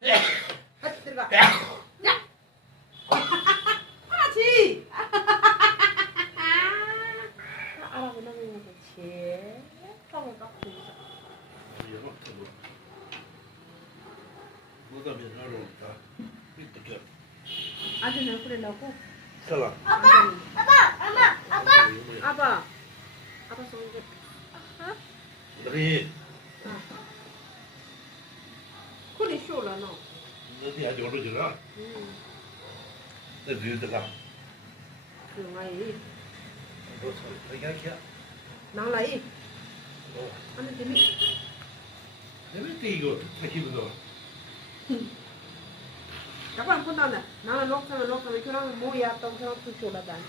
같이 들어가. 야. 하나지. 알아보 나는 거지. 하고 깎고 있어. 뭐가 면허로 없다. 이렇게. 아들은 그러려고. 살아. 아빠. 아빠. 아빠 손에. 너희 그래 쇼라 너. 너희 아직 오르지라. 너 뒤에다가. 그 마이. 너 살아야 나라이. 안에 재미. 재밌게 이거 기분도. Các bạn con nào nè, nó là lúc sao nó sao cái nó mua ya tông cho nó show là đàn.